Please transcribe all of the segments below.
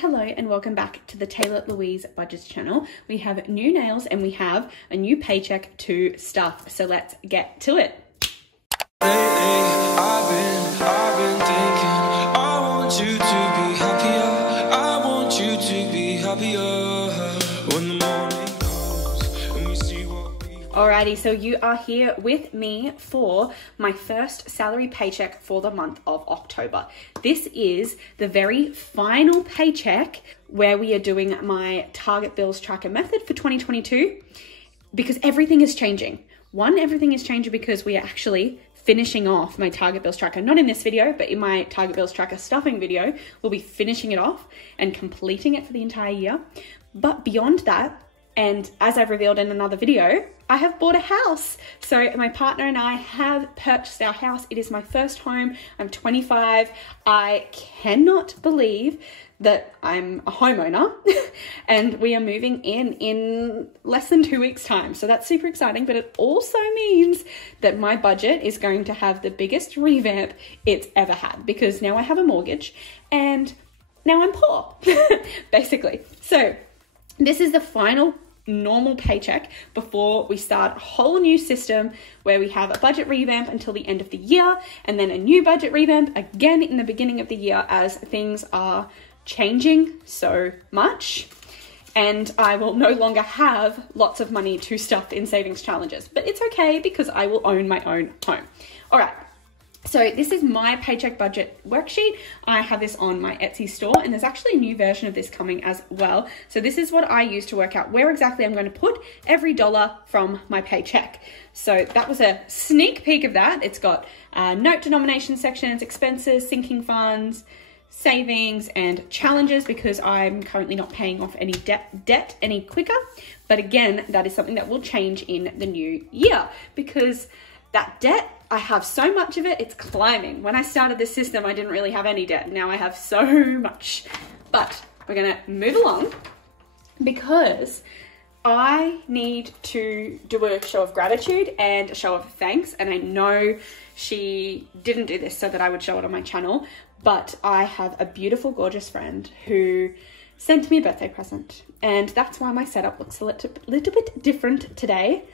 Hello and welcome back to the Taylah Louise Budgets channel. We have new nails and we have a new paycheck to stuff. So let's get to it. I've been thinking, I want you to be happier. I want you to be happier when the morning comes and we see what we... Alrighty, so you are here with me for my first salary paycheck for the month of October. This is the very final paycheck where we are doing my target bills tracker method for 2022 because everything is changing. Everything is changing because we are actually finishing off my target bills tracker, not in this video, but in my target bills tracker stuffing video, we'll be finishing it off and completing it for the entire year. But beyond that, and as I've revealed in another video, I have bought a house. So my partner and I have purchased our house. It is my first home. I'm 25. I cannot believe that I'm a homeowner and we are moving in less than 2 weeks time. So that's super exciting, but it also means that my budget is going to have the biggest revamp it's ever had because now I have a mortgage and now I'm poor, basically. So this is the final normal paycheck before we start a whole new system where we have a budget revamp until the end of the year and then a new budget revamp again in the beginning of the year as things are changing so much and I will no longer have lots of money to stuff in savings challenges, but it's okay because I will own my own home. All right. So this is my paycheck budget worksheet. I have this on my Etsy store and there's actually a new version of this coming as well. So this is what I use to work out where exactly I'm going to put every dollar from my paycheck. So that was a sneak peek of that. It's got note denomination sections, expenses, sinking funds, savings and challenges because I'm currently not paying off any debt any quicker. But again, that is something that will change in the new year because that debt, I have so much of it, it's climbing. When I started this system, I didn't really have any debt. Now I have so much. But we're gonna move along because I need to do a show of gratitude and a show of thanks. And I know she didn't do this so that I would show it on my channel, but I have a beautiful, gorgeous friend who sent me a birthday present. And that's why my setup looks a little bit different today,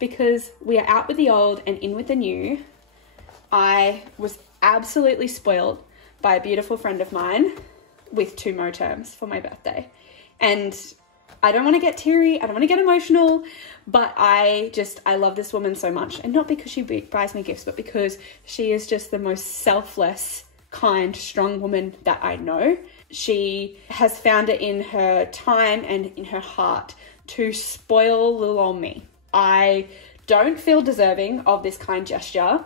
because we are out with the old and in with the new. I was absolutely spoiled by a beautiful friend of mine with 2 moterms for my birthday. And I don't want to get teary, I don't want to get emotional, but I love this woman so much. And not because she buys me gifts, but because she is just the most selfless, kind, strong woman that I know. She has found it in her time and in her heart to spoil little old me. I don't feel deserving of this kind gesture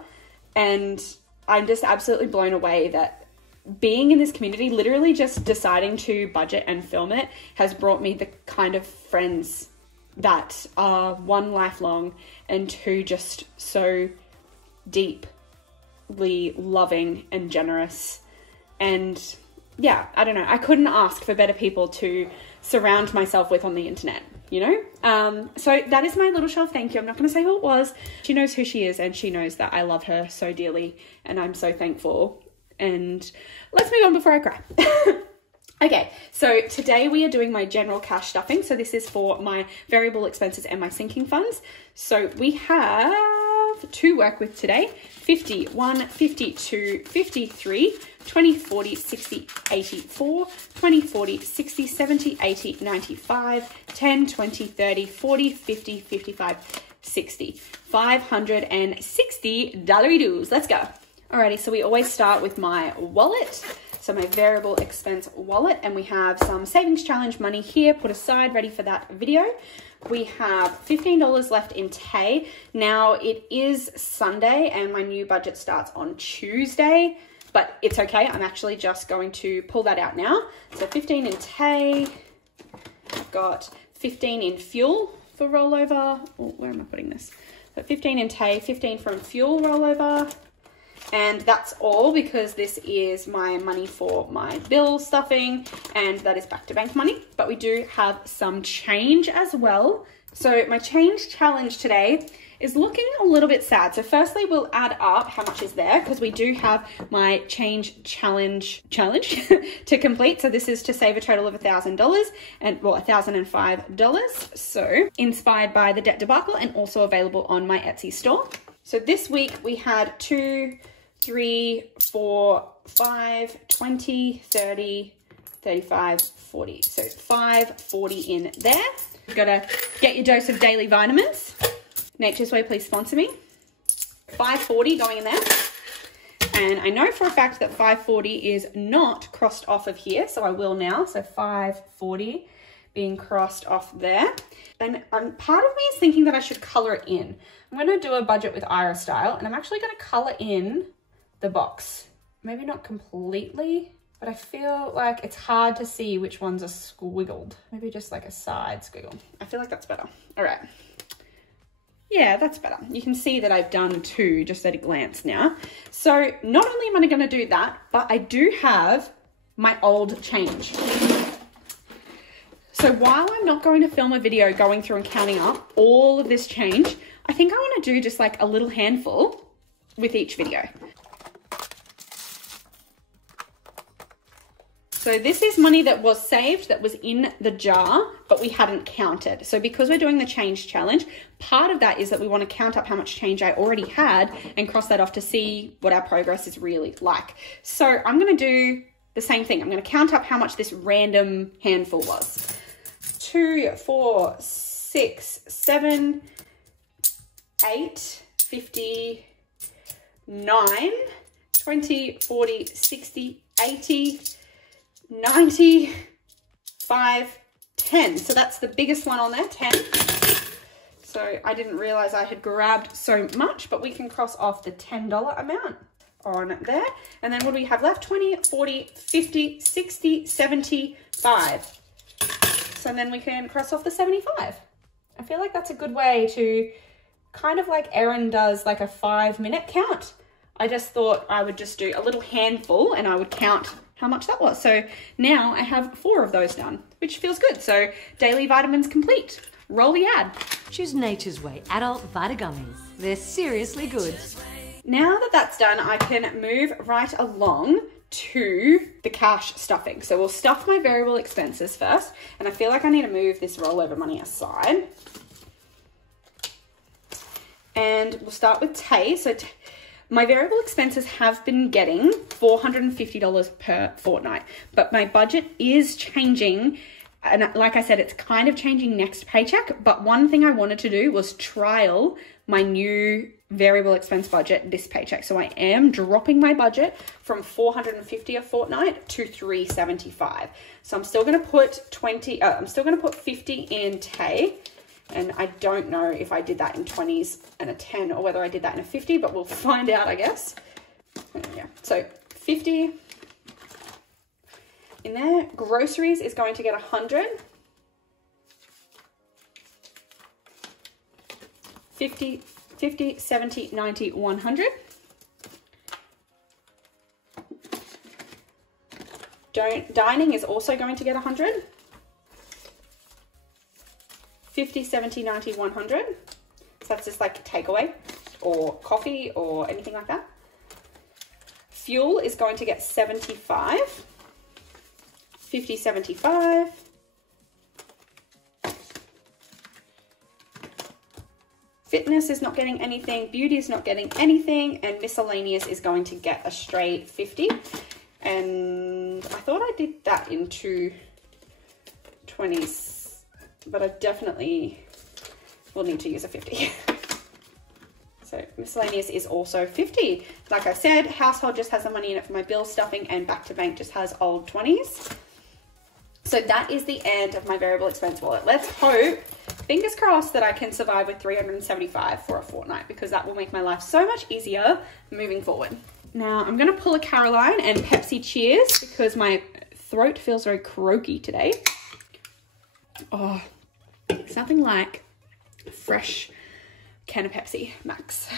and I'm just absolutely blown away that being in this community, literally just deciding to budget and film it, has brought me the kind of friends that are 1, lifelong and 2, just so deeply loving and generous. And yeah, I don't know, I couldn't ask for better people to surround myself with on the internet. You know, so that is my little show of thank you. I'm not going to say who it was. She knows who she is and she knows that I love her so dearly and I'm so thankful. And let's move on before I cry. Okay, so today we are doing my general cash stuffing. So this is for my variable expenses and my sinking funds. So we have to work with today: 51, 52, 53, 20, 40, 60, 84, 20, 40, 60, 70, 80, 95, 10, 20, 30, 40, 50, 55, 60. $560 Let's go. Alrighty, so we always start with my wallet. So my variable expense wallet, and we have some savings challenge money here put aside, ready for that video. We have $15 left in Tay. Now it is Sunday and my new budget starts on Tuesday, but it's okay. I'm actually just going to pull that out now. So 15 in Tay. I've got 15 in fuel for rollover. Oh, where am I putting this? So 15 in Tay, 15 from fuel rollover. And that's all because this is my money for my bill stuffing, and that is back to bank money. But we do have some change as well. So my change challenge today is looking a little bit sad. So firstly, we'll add up how much is there because we do have my change challenge to complete. So this is to save a total of $1,000 and well, $1,005. So inspired by the debt debacle and also available on my Etsy store. So this week we had 2, 3, 4, 5, 20, 30, 35, 40. So 540 in there. You've got to get your dose of daily vitamins. Nature's Way, please sponsor me. 540 going in there. And I know for a fact that 540 is not crossed off of here, so I will now. So 540 being crossed off there. And part of me is thinking that I should color it in. I'm going to do a budget with Ira style, and I'm actually going to color in the box. Maybe not completely, but I feel like it's hard to see which ones are squiggled. Maybe just like a side squiggle. I feel like that's better. All right. Yeah, that's better. You can see that I've done 2 just at a glance now. So not only am I going to do that, but I do have my old change. So while I'm not going to film a video going through and counting up all of this change, I think I want to do just like a little handful with each video. So this is money that was saved, that was in the jar, but we hadn't counted. So because we're doing the change challenge, part of that is that we want to count up how much change I already had and cross that off to see what our progress is really like. So I'm going to do the same thing. I'm going to count up how much this random handful was. 2, 4, 6, 7, 8, 50, 9, 20, 40, 60, 80, 90, 5, 10. So that's the biggest one on there, 10. So I didn't realize I had grabbed so much, but we can cross off the $10 amount on there. And then what do we have left? 20, 40, 50, 60, 75. So then we can cross off the 75. I feel like that's a good way to kind of like Erin does like a 5-minute count. I just thought I would just do a little handful and I would count how much that was. So now I have 4 of those done, which feels good. So daily vitamins complete. Roll the ad. Choose Nature's Way Adult Vitagummies. They're seriously good. Now that that's done, I can move right along to the cash stuffing. So we'll stuff my variable expenses first. And I feel like I need to move this rollover money aside. And we'll start with Tay. So my variable expenses have been getting $450 per fortnight, but my budget is changing. And like I said, it's kind of changing next paycheck. But one thing I wanted to do was trial my new variable expense budget this paycheck. So I am dropping my budget from $450 a fortnight to $375. So I'm still going to put $50 in Tay. And I don't know if I did that in 20s and a 10 or whether I did that in a 50, but we'll find out, I guess. Yeah, so 50 in there. Groceries is going to get 100. 50, 70, 90, 100. Dining is also going to get 100. 50, 70, 90, 100. So that's just like takeaway or coffee or anything like that. Fuel is going to get 75. 50, 75. Fitness is not getting anything. Beauty is not getting anything. And miscellaneous is going to get a straight 50. And I thought I did that in 220s. But I definitely will need to use a 50. So miscellaneous is also 50. Like I said, household just has the money in it for my bill stuffing, and back to bank just has old 20s. So that is the end of my variable expense wallet. Let's hope, fingers crossed, that I can survive with $375 for a fortnight, because that will make my life so much easier moving forward. Now I'm going to pull a Caroline and Pepsi cheers because my throat feels very croaky today. Oh, it's nothing like a fresh can of Pepsi Max.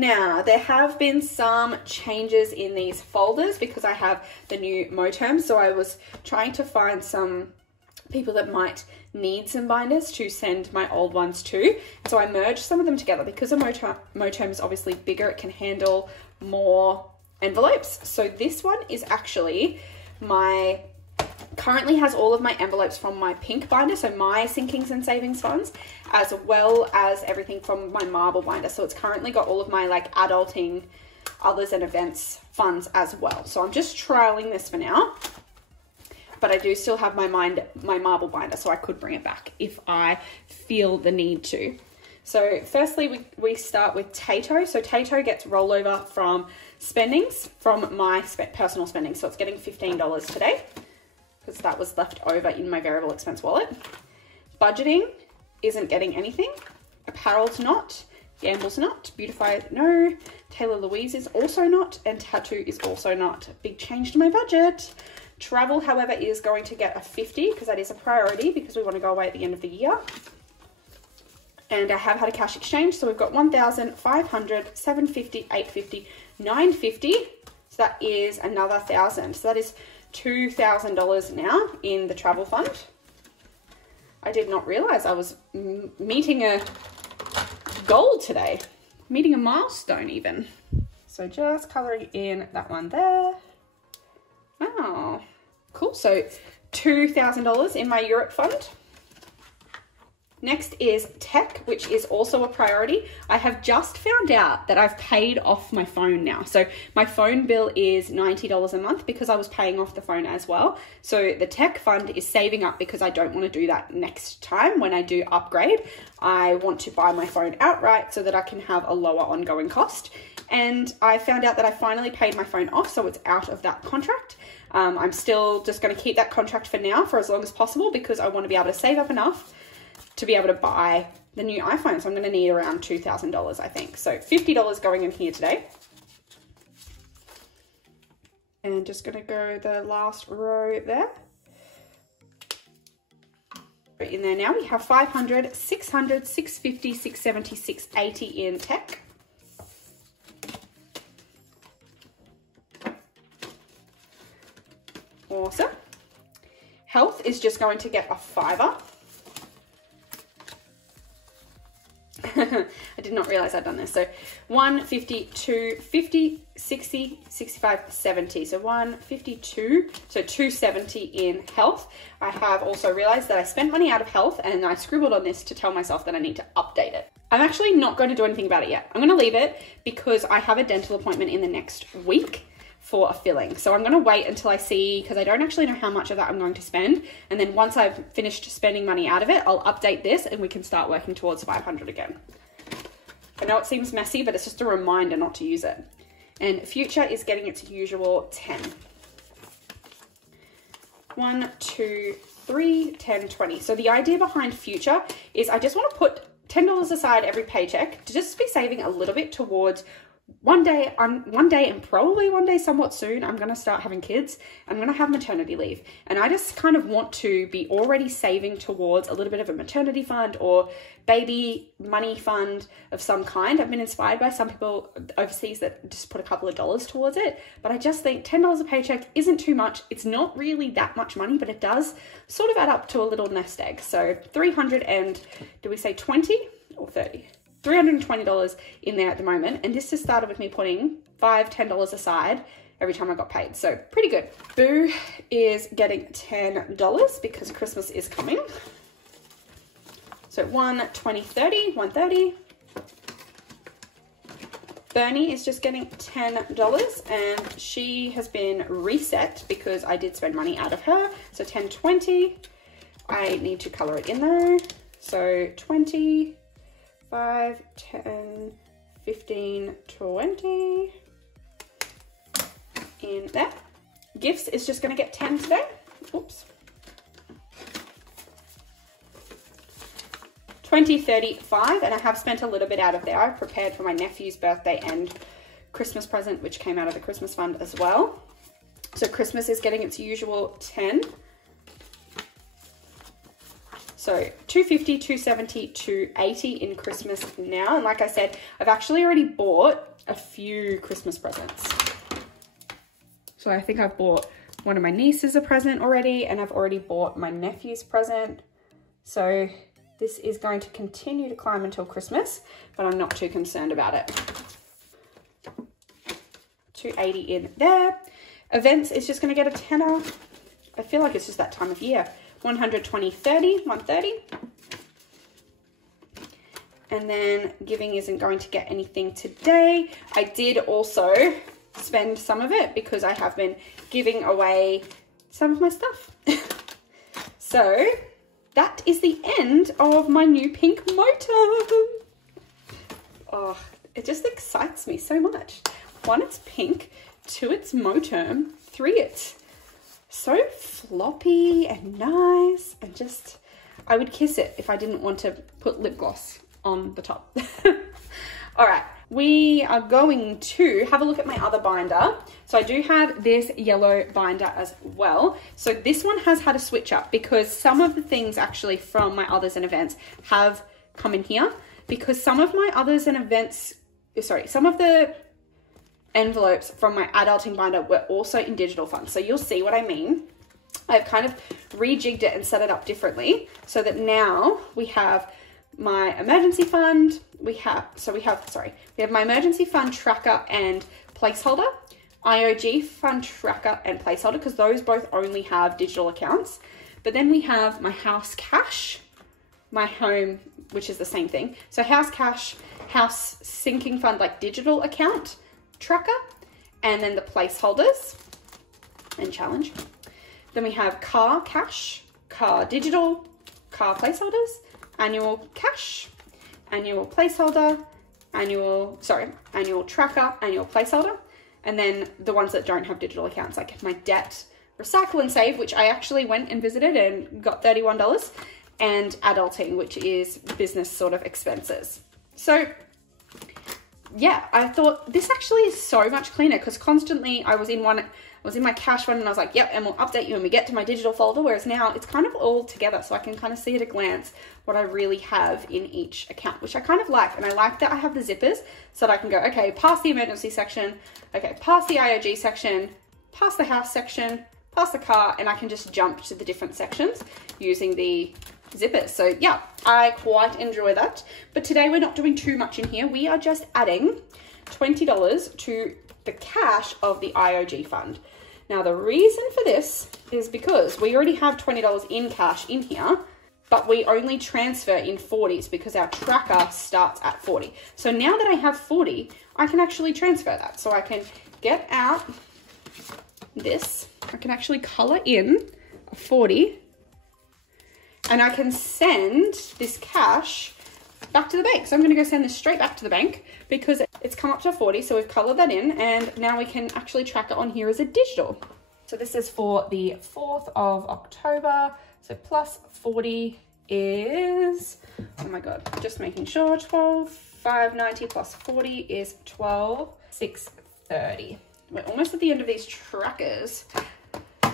Now, there have been some changes in these folders because I have the new Moterms. So I was trying to find some people that might need some binders to send my old ones to. So I merged some of them together because a Moterm is obviously bigger. It can handle more envelopes. So this one is actually currently has all of my envelopes from my pink binder, so my Sinkings and Savings funds, as well as everything from my marble binder. So it's currently got all of my like adulting, others and events funds as well. So I'm just trialing this for now, but I do still have my marble binder, so I could bring it back if I feel the need to. So firstly, we start with Tato. So Tato gets rollover from spendings, from my personal spending. So it's getting $15 today, because that was left over in my variable expense wallet. Budgeting isn't getting anything. Apparel's not. Gamble's not. Beautify, no. Taylah Louise is also not. And Tattoo is also not. Big change to my budget. Travel, however, is going to get a 50 because that is a priority because we want to go away at the end of the year. And I have had a cash exchange. So we've got 1,500, 750, 850, 950. So that is another 1,000. So that is $2,000 now in the travel fund. I did not realize I was meeting a goal today, meeting a milestone even. So just coloring in that one there. Oh, cool. So $2,000 in my Europe fund. Next is tech, which is also a priority. I have just found out that I've paid off my phone now. So my phone bill is $90 a month because I was paying off the phone as well. So the tech fund is saving up because I don't want to do that next time when I do upgrade. I want to buy my phone outright so that I can have a lower ongoing cost. And I found out that I finally paid my phone off, so it's out of that contract. I'm still just going to keep that contract for now for as long as possible because I want to be able to save up enough to be able to buy the new iPhone. So I'm going to need around $2,000, I think. So $50 going in here today. And just going to go the last row there. In there now we have 500, 600, 650, 670, 680 in tech. Awesome. Health is just going to get a $5. I did not realize I'd done this. So 152, 50, 60, 65, 70. So 152, so 270 in health. I have also realized that I spent money out of health and I scribbled on this to tell myself that I need to update it. I'm actually not going to do anything about it yet. I'm going to leave it because I have a dental appointment in the next week for a filling. So I'm going to wait until I see, because I don't actually know how much of that I'm going to spend. And then once I've finished spending money out of it, I'll update this and we can start working towards 500 again. I know it seems messy, but it's just a reminder not to use it. And future is getting its usual 10. 1, 2, 3, 10, 20. So the idea behind future is I just want to put $10 aside every paycheck to just be saving a little bit towards one day and probably one day somewhat soon, I'm going to start having kids. I'm going to have maternity leave. And I just kind of want to be already saving towards a little bit of a maternity fund or baby money fund of some kind. I've been inspired by some people overseas that just put a couple of dollars towards it. But I just think $10 a paycheck isn't too much. It's not really that much money, but it does sort of add up to a little nest egg. So 300 and, do we say 20 or 30? $320 in there at the moment, and this just started with me putting $5, $10 aside every time I got paid, so pretty good. Boo is getting $10 because Christmas is coming. So 1, 20, 30, 130. Bernie is just getting $10 and she has been reset because I did spend money out of her. So 10, 20. I need to color it in though. So 20. 5, 10, 15, 20 in there. Gifts is just going to get 10 today. Oops. 20, 30, 5, and I have spent a little bit out of there. I prepared for my nephew's birthday and Christmas present, which came out of the Christmas fund as well. So Christmas is getting its usual 10. So So $250, $270, $280 in Christmas now. And like I said, I've actually already bought a few Christmas presents. So I think I've bought one of my nieces a present already, and I've already bought my nephew's present. So this is going to continue to climb until Christmas, but I'm not too concerned about it. $280 in there. Events is just going to get a tenner. I feel like it's just that time of year. 120, 30, 130. And then giving isn't going to get anything today. I did also spend some of it because I have been giving away some of my stuff. So that is the end of my new pink motor. Oh, it just excites me so much. 1, it's pink. 2, it's motorm. 3, it's so floppy and nice, and just, I would kiss it if I didn't want to put lip gloss on the top. All right, we are going to have a look at my other binder. So I do have this yellow binder as well. So this one has had a switch up because some of the things actually from my others and events have come in here, because some of my others and events, sorry, some of the envelopes from my adulting binder were also in digital funds. So you'll see what I mean. I've kind of rejigged it and set it up differently so that now we have my emergency fund. We have my emergency fund tracker and placeholder, IOG fund tracker and placeholder, because those both only have digital accounts. But then we have my house cash, my home, which is the same thing. So house cash, house sinking fund, like digital account tracker, and then the placeholders and challenge. Then we have car cash, car digital, car placeholders, annual cash, annual placeholder, annual tracker, annual placeholder, and then the ones that don't have digital accounts, like my debt, recycle and save, which I actually went and visited and got $31, and adulting, which is business sort of expenses. So yeah, I thought this actually is so much cleaner, because constantly I was in my cash one and I was like, yep, and we'll update you when we get to my digital folder, whereas now it's kind of all together, so I can kind of see at a glance what I really have in each account, which I kind of like. And I like that I have the zippers so that I can go, okay, past the emergency section, okay, past the IOG section, past the house section, past the car, and I can just jump to the different sections using the zippers. So yeah, I quite enjoy that. But today we're not doing too much in here. We are just adding $20 to the cash of the IOG fund. Now the reason for this is because we already have $20 in cash in here, but we only transfer in 40s because our tracker starts at 40. So now that I have 40, I can actually transfer that. So I can get out this, I can actually color in a 40, and I can send this cash back to the bank. So I'm going to go send this straight back to the bank because it's come up to 40. So we've colored that in, and now we can actually track it on here as a digital. So this is for the 4th of October. So plus 40 is, oh my God, just making sure, 12,590 plus 40 is 12,630. We're almost at the end of these trackers.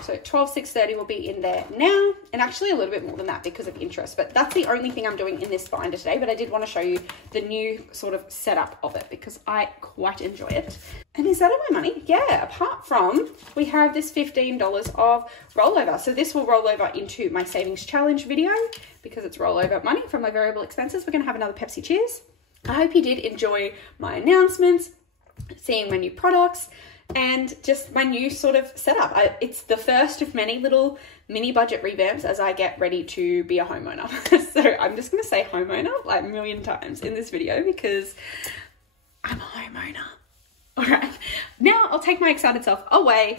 So 12,630 will be in there now, and actually a little bit more than that because of interest, but that's the only thing I'm doing in this binder today. But I did want to show you the new sort of setup of it because I quite enjoy it. And is that all my money? Yeah, apart from we have this $15 of rollover. So this will roll over into my savings challenge video because it's rollover money from my variable expenses. We're going to have another Pepsi Cheers. I hope you did enjoy my announcements, seeing my new products, and just my new sort of setup. It's the first of many little mini budget revamps as I get ready to be a homeowner. So I'm just going to say homeowner like a million times in this video because I'm a homeowner. All right, now I'll take my excited self away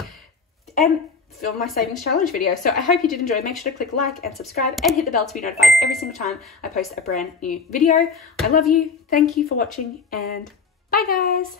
and film my savings challenge video. So I hope you did enjoy. Make sure to click like and subscribe and hit the bell to be notified every single time I post a brand new video. I love you. Thank you for watching, and bye guys.